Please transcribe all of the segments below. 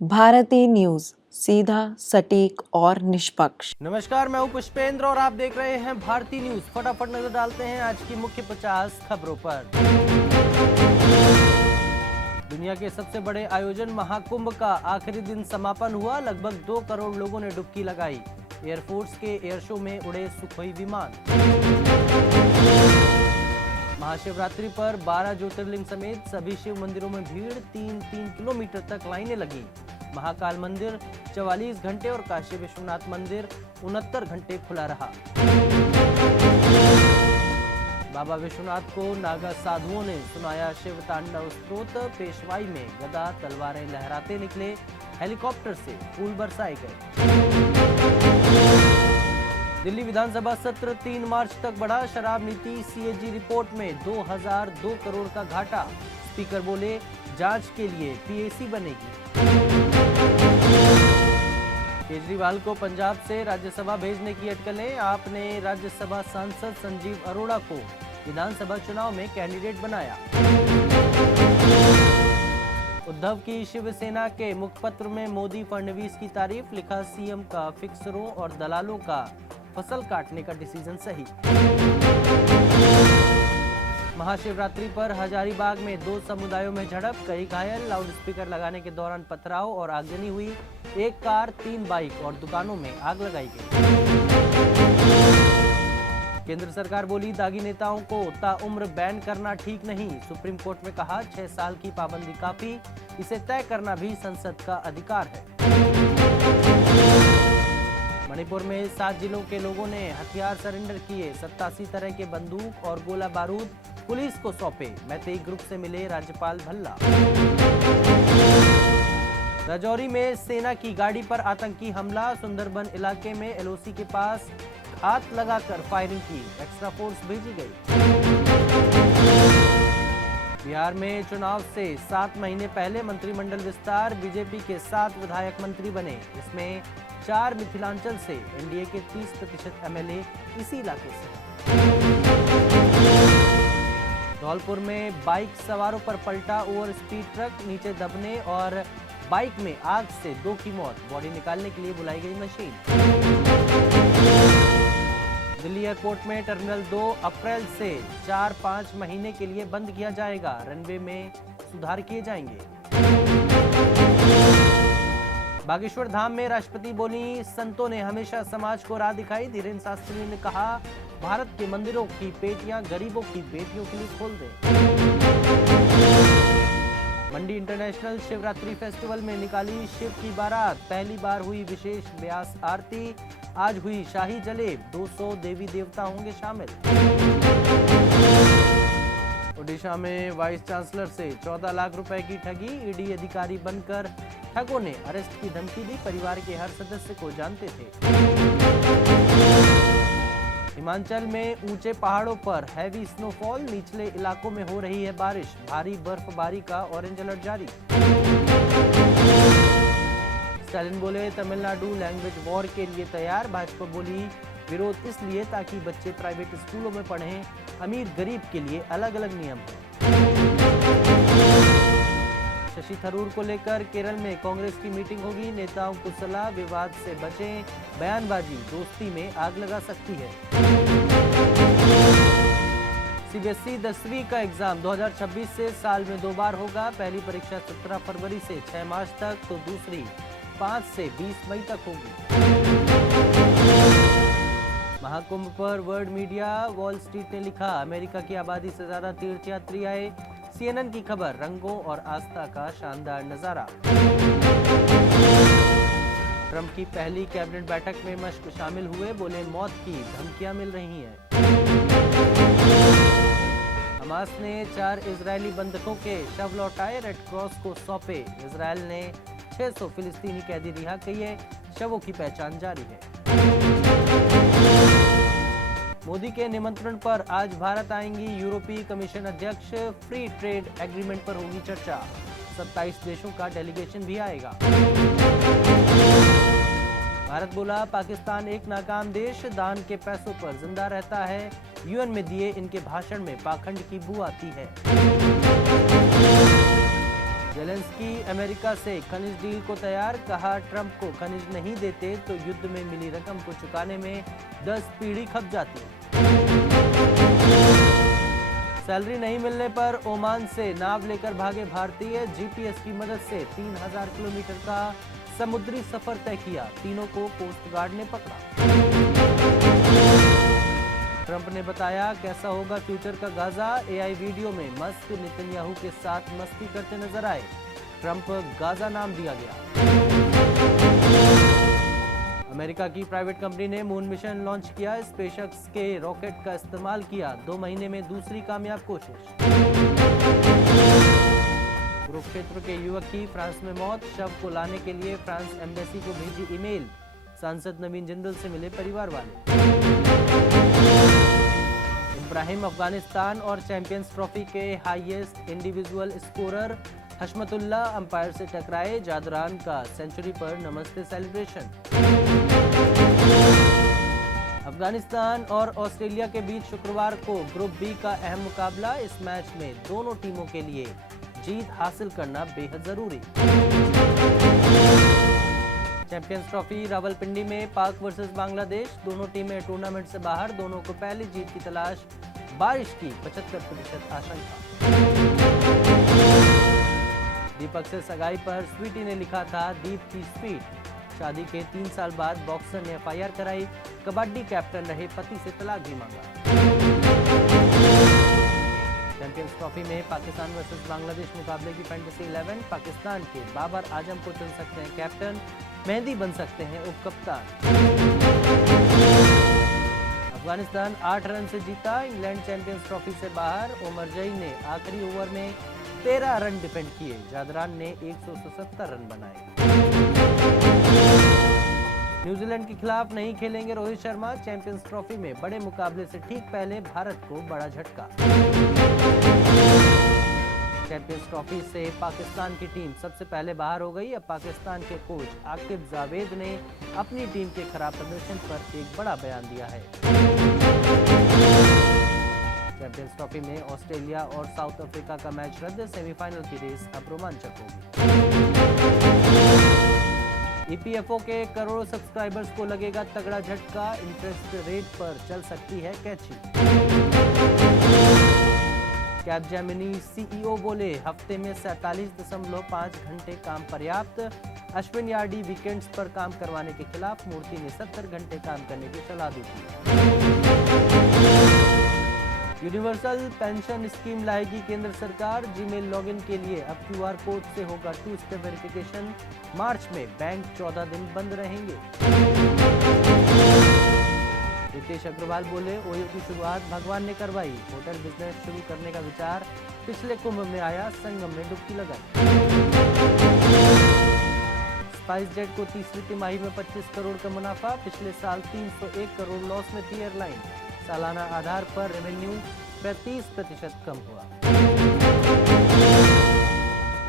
Bharti news, सीधा, सटीक और निष्पक्ष। नमस्कार, मैं हूं पुष्पेंद्र और आप देख रहे हैं भारती न्यूज। फटाफट नजर डालते हैं आज की मुख्य 50 खबरों पर। दुनिया के सबसे बड़े आयोजन महाकुंभ का आखिरी दिन समापन हुआ। लगभग 2 करोड़ लोगों ने डुबकी लगाई। एयरफोर्स के एयर शो में उड़े सुखोई विमान। महाशिवरात्रि पर 12 ज्योतिर्लिंग समेत सभी शिव मंदिरों में भीड़। 3-3 किलोमीटर तक लाइनें लगी। महाकाल मंदिर 44 घंटे और काशी विश्वनाथ मंदिर 69 घंटे खुला रहा। बाबा विश्वनाथ को नागा साधुओं ने सुनाया शिव तांडव स्तोत्र। पेशवाई में गदा तलवारें लहराते निकले। हेलीकॉप्टर से फूल बरसाए गए। दिल्ली विधानसभा सत्र 3 मार्च तक बढ़ा। शराब नीति सीएजी रिपोर्ट में 2002 करोड़ का घाटा। स्पीकर बोले, जांच के लिए पीएसी बनेगी। केजरीवाल को पंजाब से राज्यसभा भेजने की अटकलें। आपने राज्यसभा सांसद संजीव अरोड़ा को विधानसभा चुनाव में कैंडिडेट बनाया। उद्धव की शिवसेना के मुखपत्र में मोदी फडणवीस की तारीफ। लिखा, सीएम का फिक्सरों और दलालों का फसल काटने का डिसीजन सही। महाशिवरात्रि पर हजारीबाग में 2 समुदायों में झड़प। कई घायल। लाउडस्पीकर लगाने के दौरान पथराव और आगजनी हुई। 1 कार, 3 बाइक और दुकानों में आग लगाई गई। केंद्र सरकार बोली, दागी नेताओं को ताउम्र बैन करना ठीक नहीं। सुप्रीम कोर्ट में कहा, 6 साल की पाबंदी काफी। इसे तय करना भी संसद का अधिकार है। मणिपुर में 7 जिलों के लोगों ने हथियार सरेंडर किए। 87 तरह के बंदूक और गोला बारूद पुलिस को सौंपे। मैतेई ग्रुप से मिले राज्यपाल भल्ला। राजौरी में सेना की गाड़ी पर आतंकी हमला। सुंदरबन इलाके में एलओसी के पास घात लगाकर फायरिंग की। एक्स्ट्रा फोर्स भेजी गई। बिहार में चुनाव से 7 महीने पहले मंत्रिमंडल विस्तार। बीजेपी के 7 विधायक मंत्री बने। इसमें 4 मिथिलांचल से। एनडीए के 30% एमएलए इसी इलाके से। धौलपुर में बाइक सवारों पर पलटा ओवर स्पीड ट्रक। नीचे दबने और बाइक में आग से 2 की मौत। बॉडी निकालने के लिए बुलाई गई मशीन। दिल्ली एयरपोर्ट में टर्मिनल 2 अप्रैल से 4-5 महीने के लिए बंद किया जाएगा। रनवे में सुधार किए जाएंगे। बागेश्वर धाम में राष्ट्रपति बोली, संतों ने हमेशा समाज को राह दिखाई। धीरेन्द्र शास्त्री ने कहा, भारत के मंदिरों की पेटियां गरीबों की बेटियों के लिए खोल दें। मंडी इंटरनेशनल शिवरात्रि फेस्टिवल में निकाली शिव की बारात। पहली बार हुई विशेष व्यास आरती। आज हुई शाही जलेब। 200 देवी देवता होंगे शामिल। ओडिशा में वाइस चांसलर से 14 लाख रुपए की ठगी। ईडी अधिकारी बनकर ठगों ने अरेस्ट की धमकी दी। परिवार के हर सदस्य को जानते थे। हिमाचल में ऊंचे पहाड़ों पर हैवी स्नोफॉल। निचले इलाकों में हो रही है बारिश। भारी बर्फबारी का ऑरेंज अलर्ट जारी। स्टालिन बोले, तमिलनाडु लैंग्वेज वॉर के लिए तैयार। भाजपा बोली, विरोध इसलिए ताकि बच्चे प्राइवेट स्कूलों में पढ़ें। अमीर गरीब के लिए अलग अलग नियम हैं। शशि थरूर को लेकर केरल में कांग्रेस की मीटिंग होगी। नेताओं को सलाह, विवाद से बचें। बयानबाजी दोस्ती में आग लगा सकती है। सीबीएसई 10वीं का एग्जाम 2026 से साल में 2 बार होगा। पहली परीक्षा 17 फरवरी से 6 मार्च तक, तो दूसरी 5 से 20 मई तक होगी। महाकुंभ पर वर्ल्ड मीडिया। वॉल स्ट्रीट ने लिखा, अमेरिका की आबादी से ज्यादा तीर्थयात्री आए। सीएनएन की खबर, रंगों और आस्था का शानदार नजारा। ट्रंप की पहली कैबिनेट बैठक में मस्क शामिल हुए। बोले, मौत की धमकियां मिल रही हैं। हमास ने 4 इजरायली बंधकों के शव लौटाए। रेड क्रॉस को सौंपे। इजरायल ने 600 फिलिस्तीनी कैदी रिहा किए। शवों की पहचान जारी है। मोदी के निमंत्रण पर आज भारत आएंगी यूरोपीय कमीशन अध्यक्ष। फ्री ट्रेड एग्रीमेंट पर होगी चर्चा। 27 देशों का डेलीगेशन भी आएगा। भारत बोला, पाकिस्तान एक नाकाम देश। दान के पैसों पर जिंदा रहता है। यूएन में दिए इनके भाषण में पाखंड की बू आती है। जेलेंस्की अमेरिका से खनिज डील को तैयार, कहा ट्रंप को खनिज नहीं देते तो युद्ध में मिली रकम को चुकाने में 10 पीढ़ी खप जाती। सैलरी नहीं मिलने पर ओमान से नाव लेकर भागे भारतीय, जीपीएस की मदद से 3000 किलोमीटर का समुद्री सफर तय किया, तीनों को कोस्ट गार्ड ने पकड़ा। ट्रंप ने बताया कैसा होगा फ्यूचर का गाजा, एआई वीडियो में मस्क नेतन्याहू के साथ मस्ती करते नजर आए, ट्रंप गाजा नाम दिया गया। अमेरिका की प्राइवेट कंपनी ने मून मिशन लॉन्च किया, स्पेसएक्स के रॉकेट का इस्तेमाल किया, 2 महीने में दूसरी कामयाब कोशिश। कुरुक्षेत्र के युवक की फ्रांस में मौत, शव को लाने के लिए फ्रांस एम्बेसी को भेजी ईमेल, सांसद नवीन जिंदल से मिले परिवार वाले। इब्राहिम अफगानिस्तान और चैंपियंस ट्रॉफी के highest individual scorer Hashmatullah umpire से टकराए, जादरान का सेंचुरी पर नमस्ते सेलिब्रेशन। अफगानिस्तान और ऑस्ट्रेलिया के बीच शुक्रवार को ग्रुप बी का अहम मुकाबला, इस मैच में दोनों टीमों के लिए जीत हासिल करना बेहद जरूरी। चैंपियंस ट्रॉफी रावलपिंडी में पाक वर्सेस बांग्लादेश, दोनों टीमें टूर्नामेंट से बाहर, दोनों को पहली जीत की तलाश, बारिश की 75% आशंका। दीपक से सगाई पर स्वीटी ने लिखा था दीप की स्पीड, शादी के 3 साल बाद बॉक्सर ने एफआईआर कराई, कबड्डी कैप्टन रहे पति से तलाक भी मांगा। चैंपियंस ट्रॉफी में पाकिस्तान वर्सेस बांग्लादेश मुकाबले की फैंटेसी 11, पाकिस्तान के बाबर आजम को चुन सकते हैं कैप्टन, मेहंदी बन सकते हैं उप कप्तान। अफगानिस्तान 8 रन से जीता, इंग्लैंड चैंपियंस ट्रॉफी से बाहर, ओमरजई ने आखिरी ओवर में 13 रन डिफेंड किए, जादरान ने 177 रन बनाए। न्यूजीलैंड के खिलाफ नहीं खेलेंगे रोहित शर्मा, चैंपियंस ट्रॉफी में बड़े मुकाबले से ठीक पहले भारत को बड़ा झटका। चैंपियंस ट्रॉफी से पाकिस्तान की टीम सबसे पहले बाहर हो गई, अब पाकिस्तान के कोच आकिब जावेद ने अपनी टीम के खराब प्रदर्शन पर एक बड़ा बयान दिया है। चैंपियंस ट्रॉफी में ऑस्ट्रेलिया और साउथ अफ्रीका का मैच रद्द, सेमीफाइनल की रेस अब रोमांचक होगी। ईपीएफओ के करोड़ों सब्सक्राइबर्स को लगेगा तगड़ा झटका, इंटरेस्ट रेट पर चल सकती है कैची। कैपजेमिनी सीईओ बोले हफ्ते में 47.5 घंटे काम पर्याप्त, अश्विन यार्डी वीकेंड्स पर काम करवाने के खिलाफ, मूर्ति ने 70 घंटे काम करने की सलाह दी थी। यूनिवर्सल पेंशन स्कीम लाएगी केंद्र सरकार, जीमेल लॉगिन के लिए अब क्यूआर कोड से होगा 2 स्टेप वेरिफिकेशन, मार्च में बैंक 14 दिन बंद रहेंगे। रितेश अग्रवाल बोले ओयो की शुरुआत भगवान ने करवाई, होटल बिजनेस शुरू करने का विचार पिछले कुंभ में आया, संगम में डुबकी लगाई। स्पाइस जेट को तीसरी तिमाही में 25 करोड़ का मुनाफा, पिछले साल 301 करोड़ लॉस में थी एयरलाइन, सालाना आधार पर रेवेन्यू 35% कम हुआ।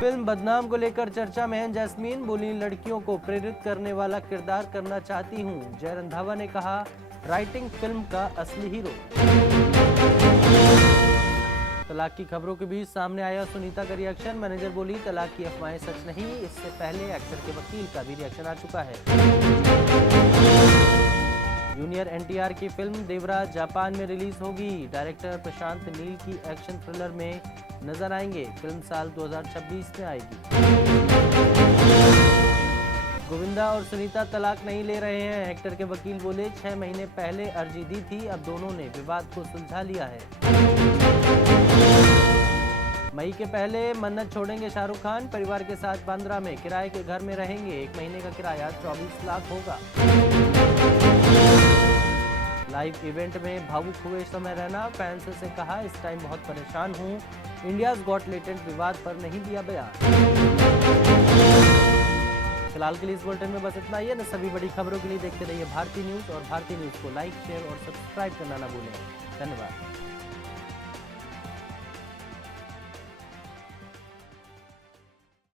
फिल्म बदनाम को लेकर चर्चा में हैं जैस्मीन, बोली लड़कियों को प्रेरित करने वाला किरदार करना चाहती हूं, जय रंधावा ने कहा राइटिंग फिल्म का असली हीरो। तलाक की खबरों के बीच सामने आया सुनीता का रिएक्शन, मैनेजर बोली तलाक की अफवाहें सच नहीं, इससे पहले एक्टर के वकील का भी रिएक्शन आ चुका है। जूनियर एनटीआर की फिल्म देवराज जापान में रिलीज होगी, डायरेक्टर प्रशांत नील की एक्शन थ्रिलर में नजर आएंगे, फिल्म साल 2026 में आएगी। गोविंदा और सुनीता तलाक नहीं ले रहे हैं, एक्टर के वकील बोले 6 महीने पहले अर्जी दी थी, अब दोनों ने विवाद को सुलझा लिया है। मई के पहले मन्नत छोड़ेंगे शाहरुख खान, परिवार के साथ बांद्रा में किराए के घर में रहेंगे, 1 महीने का किराया 24 लाख होगा। लाइव इवेंट में भावुक हुए समय रैना, फैंस से कहा इस टाइम बहुत परेशान हूं, इंडियाज गॉट लेटेंट विवाद पर नहीं दिया बयान। फिलहाल के लिए इस बुलेटिन में बस इतना ही है, न सभी बड़ी खबरों के लिए देखते रहिए भारती न्यूज़ और भारती न्यूज़ को लाइक, शेयर और सब्सक्राइब करना ना भूलें। धन्यवाद।